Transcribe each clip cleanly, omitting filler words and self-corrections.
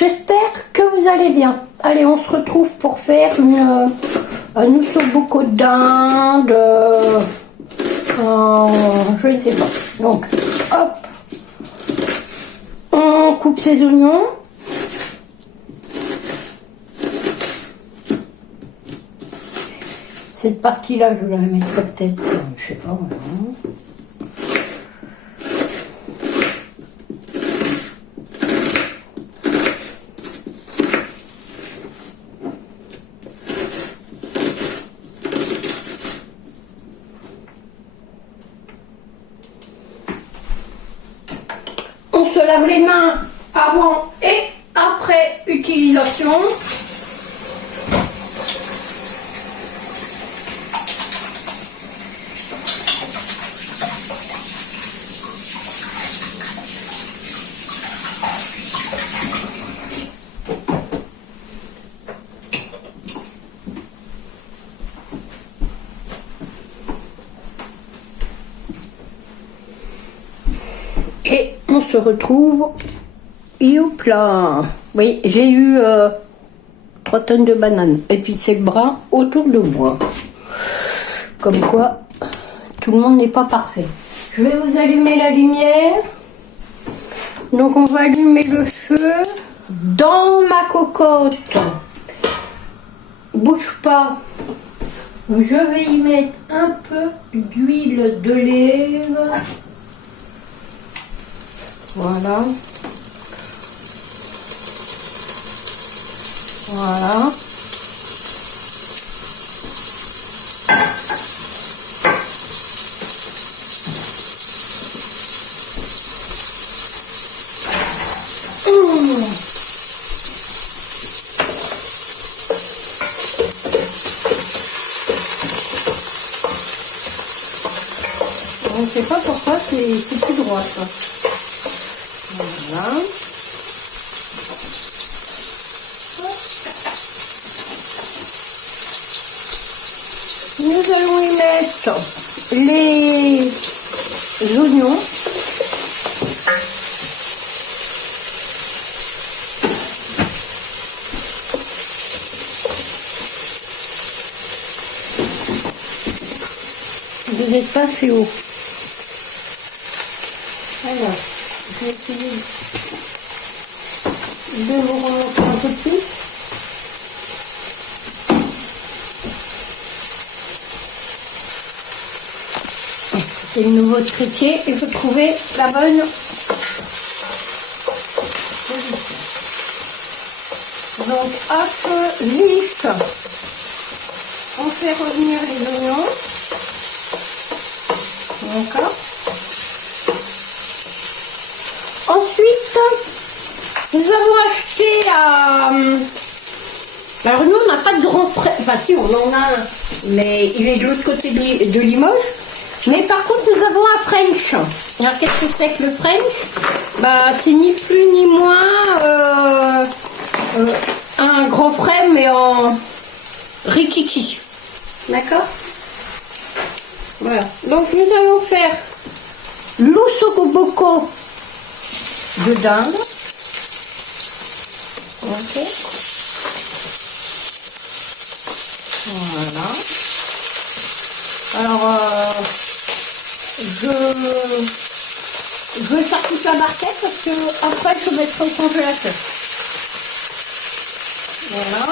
j'espère que vous allez bien. Allez, on se retrouve pour faire un ossobuco de dinde. Je ne sais pas. Donc, hop. On coupe ses oignons. Cette partie-là, je la mettrai peut-être, je sais pas. Voilà. On se lave les mains avant et après utilisation. Et on se retrouve. Et hop là. Oui, j'ai eu 3 tonnes de bananes. Et puis c'est le bras autour de moi. Comme quoi, tout le monde n'est pas parfait. Je vais vous allumer la lumière. Donc on va allumer le feu dans ma cocotte. Bouge pas. Je vais y mettre un peu d'huile d'olive. Voilà. Voilà. Je ne sais pas pourquoi c'est plus droit ça. Voilà. Nous allons y mettre les oignons. Vous n'êtes pas assez haut. Alors, je vais essayer de vous remonter un peu plus. C'est le nouveau trépied et faut trouver la bonne position. Donc à feu vif, on fait revenir les oignons. D'accord. Ensuite, nous avons acheté alors nous on n'a pas de grand frère, enfin si on en a un, mais il est de l'autre côté de Limoges. Mais par contre nous avons un French. Alors qu'est-ce que c'est que le French? Bah c'est ni plus ni moins un grand frère mais en rikiki. D'accord. Voilà. Donc nous allons faire l'ossobuco de dinde. Ok. Voilà. Alors je vais faire toute la barquette parce que après je vais mettre au congélateur. Voilà.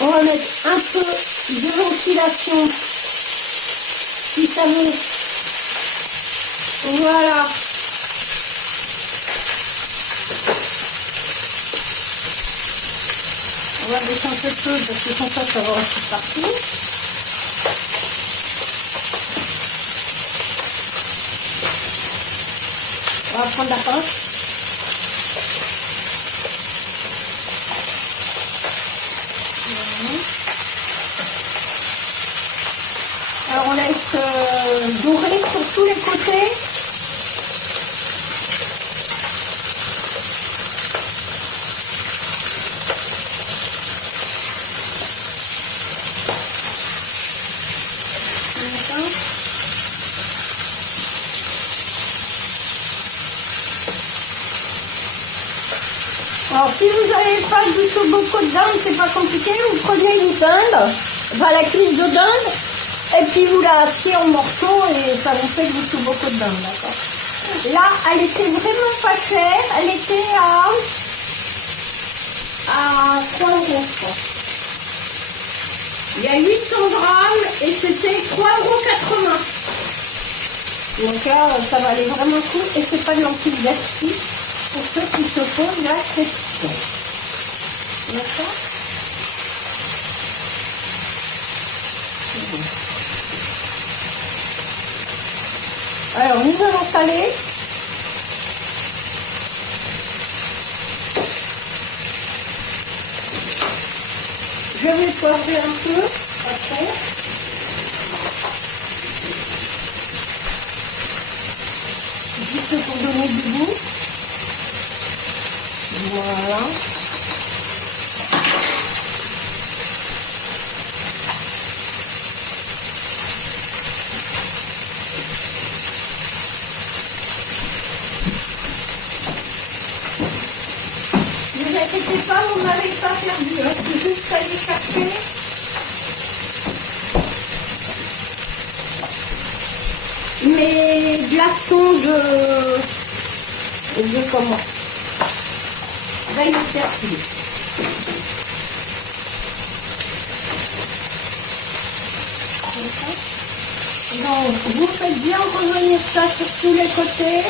On va mettre un peu de ventilation si ça veut. Voilà. On va baisser un peu de feu parce que sans ça va rester partout. On va prendre la pince. Alors on laisse dorer sur tous les côtés. Alors, si vous n'avez pas du tout beaucoup de dinde, c'est pas compliqué, vous prenez une dinde, enfin la cuisse de dinde, et puis vous la hassiez en morceaux et ça vous fait du tout beaucoup de dinde, d'accord. Là, elle était vraiment pas chère, elle était à 3 €, je crois. Il y a 800 grammes et c'était 3,80 €. Donc là, ça valait vraiment le coup et c'est pas de lentilles gaspillées pour ceux qui se posent la question. D'accord. Alors, nous allons saler. Je vais poivrer un peu après. Juste pour donner du goût. Voilà. Ne vous inquiétez pas, vous ne m'avez pas perdu. Hein. C'est juste aller chercher. Mes glaçons de comment? D'ail de persil. Donc, vous faites bien revenir ça sur tous les côtés.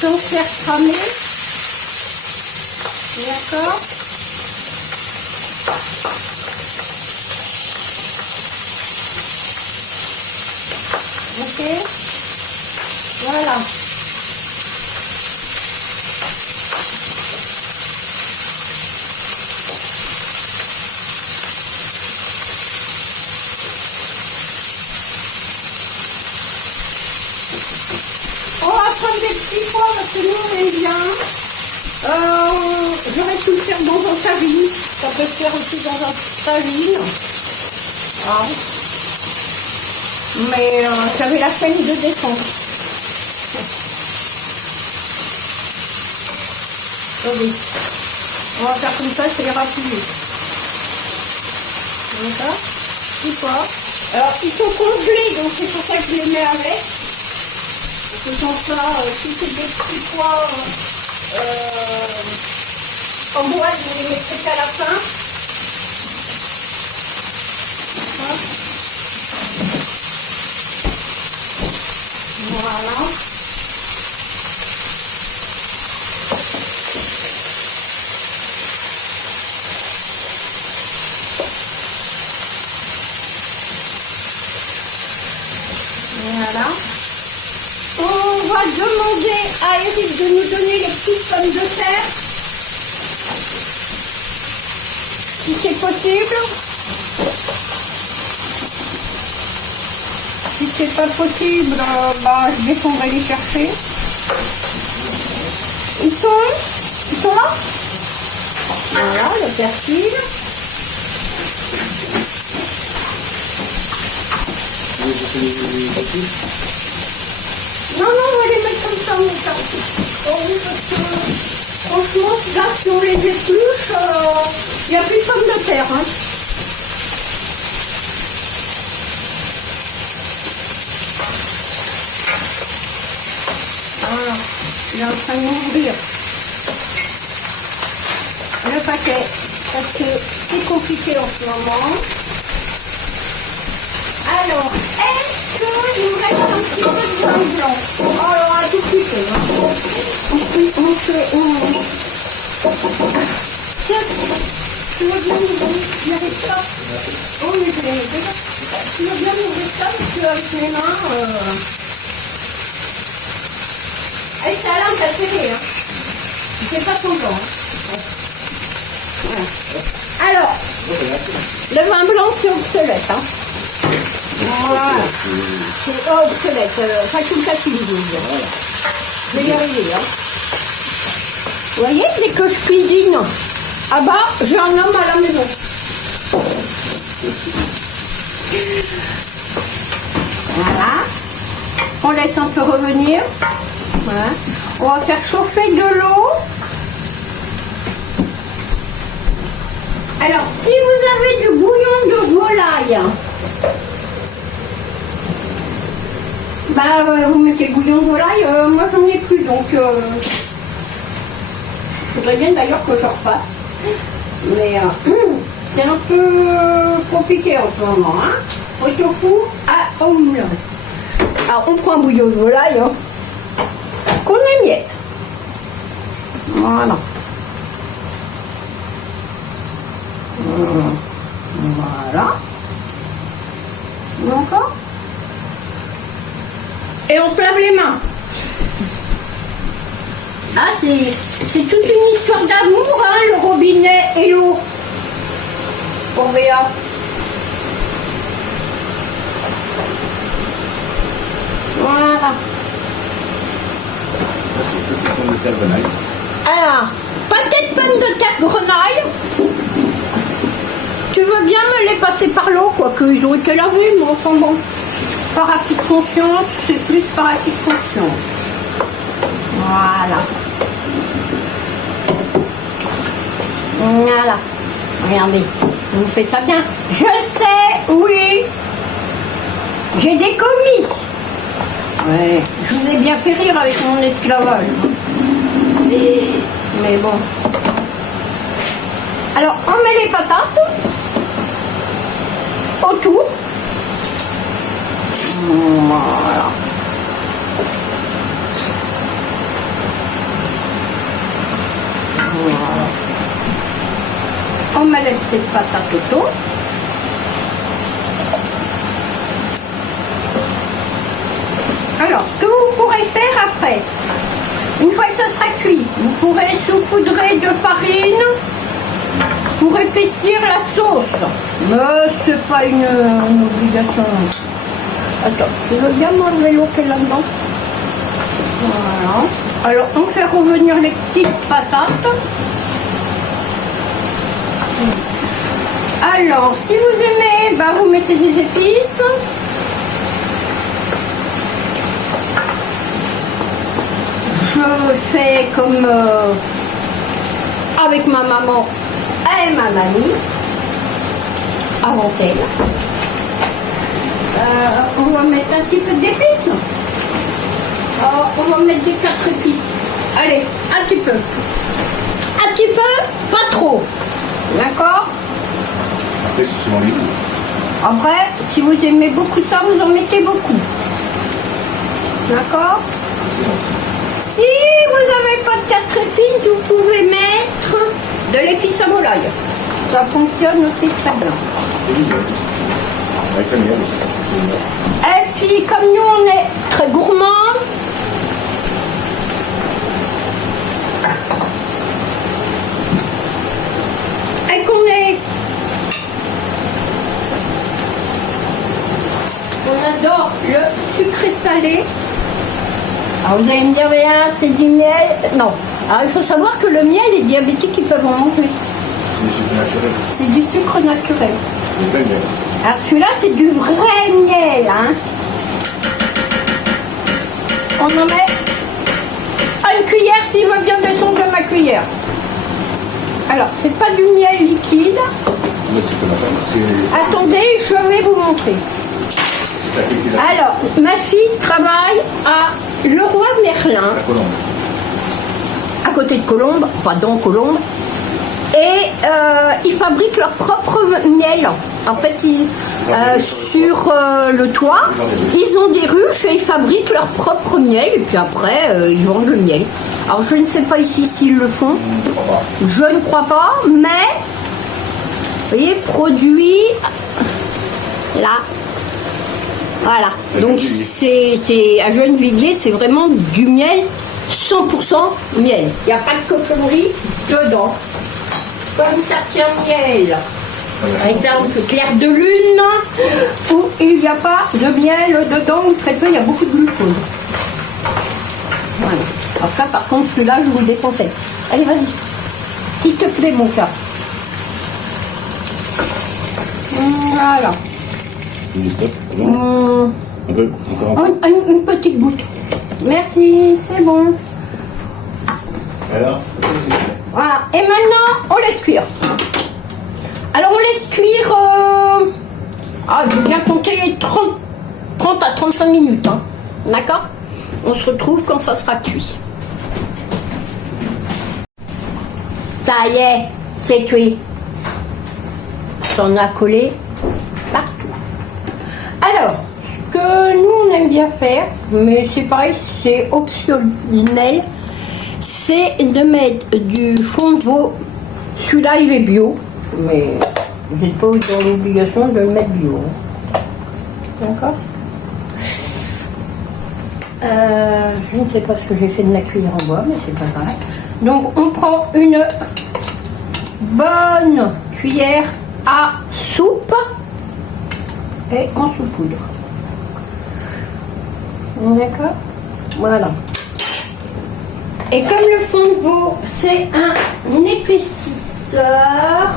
Sans se faire cramer. D'accord? Ok? Voilà. On va prendre des petits pois parce que nous on aime bien. J'aurais pu le faire dans un tagine. Ça peut se faire aussi dans un tagine. Ah. Mais ça avait la peine de descendre. Oh oui. On va faire comme ça, ça ira plus vite. D'accord. Petits pois. Alors, ils sont congelés, donc c'est pour ça que je les mets avec. C'est comme ça, si c'est des petits pois en boîte, vous les mettez qu'à la fin. Voilà. Voilà. On va demander à Eric de nous donner les petites pommes de terre. Si c'est possible. Si c'est pas possible, je descendrai les chercher. Ils sont là. Voilà, le persil. Non, on va les mettre comme ça, mon chat. Oh oui, parce que franchement, là, si on les épluche, il n'y a plus de pommes de terre. Hein. Voilà, il est en train de m'ouvrir le paquet, parce que c'est compliqué en ce moment. Alors, est-ce qu'il nous reste un petit peu de vin blanc? Alors, un tout petit peu. Hein. Tiens, tu veux bien m'ouvrir ça? Oh, mais je l'ai déjà. Tu veux bien m'ouvrir ça? Parce qu'avec mes mains... Allez, ça a l'air de serré, hein. C'est pas ton blanc. Hein. Voilà. Alors, le vin blanc, c'est obsolète, hein. Voilà. C'est obsolète, facultatif, je veux dire. Je vais y arriver, hein. Vous voyez, dès que je cuisine, ah bah, j'ai un homme à la maison. Voilà. On laisse un peu revenir. Voilà. On va faire chauffer de l'eau. Alors, si vous avez du bouillon de volaille, vous mettez le bouillon de volaille. Moi, j'en ai plus, donc il faudrait bien d'ailleurs que je refasse. Mais c'est un peu compliqué en ce moment. Hein. Au tofu à omelette. Alors, on prend un bouillon de volaille qu'on émiette. Voilà. Voilà. D'accord. Et on se lave les mains. Ah, c'est toute une histoire d'amour, hein, le robinet et l'eau. Pour Béa. Voilà. Alors, pâté de pommes de terre grenaille. Tu veux bien me les passer par l'eau, quoique ils ont été lavés, mais enfin bon. Par acquis de conscience, c'est plus par acquis de conscience. Voilà. Voilà. Regardez, on fait ça bien. Je sais, oui. J'ai des commis. Ouais. Je vous ai bien fait rire avec mon esclavage. Mais bon. Alors, on met les patates autour. Voilà. Voilà. On met les petites patates autour. Alors, ce que vous pourrez faire après, une fois que ça sera cuit, vous pourrez saupoudrer de farine pour épaissir la sauce. Mais c'est pas une obligation. Attends, tu veux bien m'enlever l'eau qu'elle est là-dedans? Voilà. Alors, on fait revenir les petites patates. Alors, si vous aimez, vous mettez des épices. Je fais comme avec ma maman et ma mamie avant elle. On va mettre un petit peu d'épices. On va mettre des 4 épices. Allez, un petit peu. Un petit peu, pas trop. D'accord? Après, c'est selon les goûts. Après, si vous aimez beaucoup ça, vous en mettez beaucoup. D'accord? Si vous n'avez pas de 4 épices, vous pouvez mettre de l'épice à volaille. Ça fonctionne aussi très bien. Avec le miel. Et puis, comme nous, on est très gourmands, et on adore le sucré salé. Alors vous allez me dire, c'est du miel. Non. Alors il faut savoir que le miel, les diabétiques, ils peuvent en manger. C'est du sucre naturel. C'est du sucre naturel. Du vrai miel. Alors celui-là, c'est du vrai miel. Hein. On en met une cuillère s'il veut bien descendre de ma cuillère. Alors, c'est pas du miel liquide. Mais c'est comme ça. Attendez, je vais vous montrer. Alors, ma fille travaille à Leroy Merlin, La Colombe. à côté de Colombes, enfin dans Colombes, et ils fabriquent leur propre miel. En fait, sur le toit, ils ont des ruches et ils fabriquent leur propre miel, et puis après, ils vendent le miel. Alors, je ne sais pas ici s'ils le font, je ne crois pas, mais, vous voyez, produit, là. Voilà, donc c'est à Gennevilliers, c'est vraiment du miel, 100% miel. Il n'y a pas de cochonnerie dedans. Comme certains miel, par exemple clair de lune, où il n'y a pas de miel dedans, ou très peu, il y a beaucoup de glucose. Voilà. Alors ça, par contre, celui-là, je vous le déconseille. Allez, vas-y. S'il te plaît, mon cœur. Voilà. Un peu, encore un peu. Une petite goutte. Merci, c'est bon. Alors, Voilà. Et maintenant, on laisse cuire. Alors, on laisse cuire... je vais bien compter 30 à 35 minutes. Hein. D'accord? On se retrouve quand ça sera cuit. Ça y est, c'est cuit. On a collé partout. Alors, ce que nous on aime bien faire, mais c'est pareil, c'est optionnel, c'est de mettre du fond de veau. Celui-là il est bio, mais vous n'êtes pas dans l'obligation de le mettre bio. D'accord? Je ne sais pas ce que j'ai fait de la cuillère en bois, mais c'est pas grave. Donc on prend une bonne cuillère à soupe et en saupoudre. D'accord? Voilà. Et comme le fond de veau c'est un épaississeur,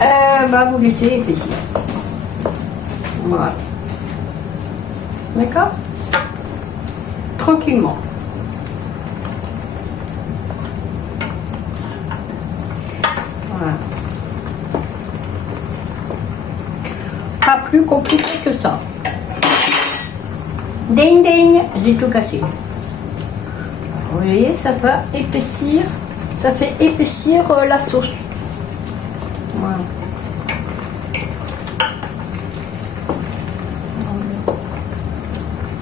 vous laissez épaissir. Voilà. D'accord? Tranquillement. Voilà. Pas plus compliqué que ça. Ding ding, j'ai tout cassé. Vous voyez, ça va épaissir, ça fait épaissir la sauce. Voilà.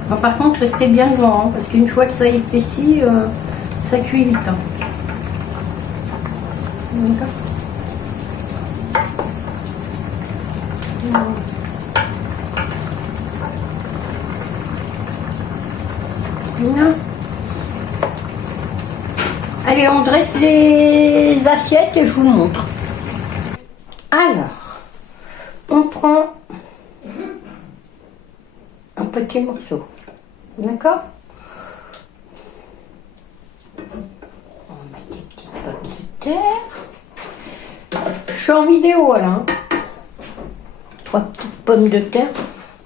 Bon, par contre, restez bien devant, hein, parce qu'une fois que ça épaissit, ça cuit vite. Hein. D'accord. Voilà. Allez, on dresse les assiettes et je vous montre. Alors, on prend un petit morceau. D'accord? On va mettre des petites pommes de terre. Je suis en vidéo, Alain. 3 petites pommes de terre.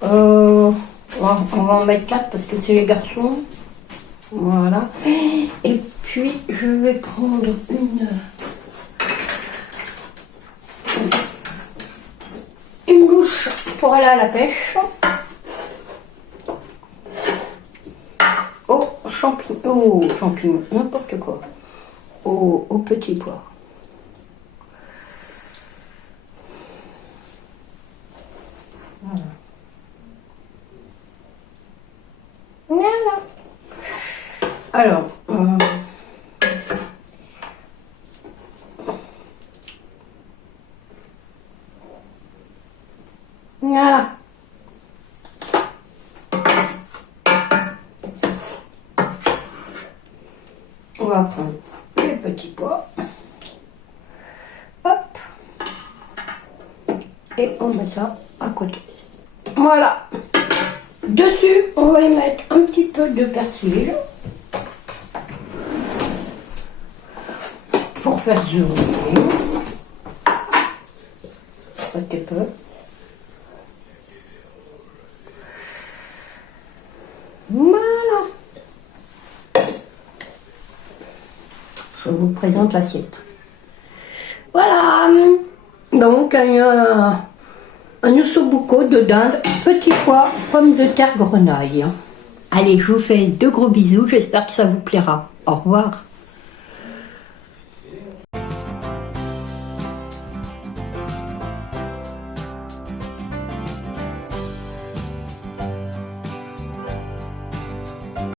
On va en mettre 4 parce que c'est les garçons. Voilà. Et puis, je vais prendre une louche pour aller à la pêche. Champignons, n'importe quoi. Au petit pois. Voilà. Voilà. Alors, voilà. On va prendre les petits pois. Hop. Et on met ça à côté. Voilà. Dessus, on va y mettre un petit peu de persil. Pour faire zoomer. Un petit peu. Voilà. Je vous présente l'assiette. Voilà. Donc, un ossobuco de dinde, petits pois, pommes de terre, grenaille. Allez, je vous fais de gros bisous. J'espère que ça vous plaira. Au revoir.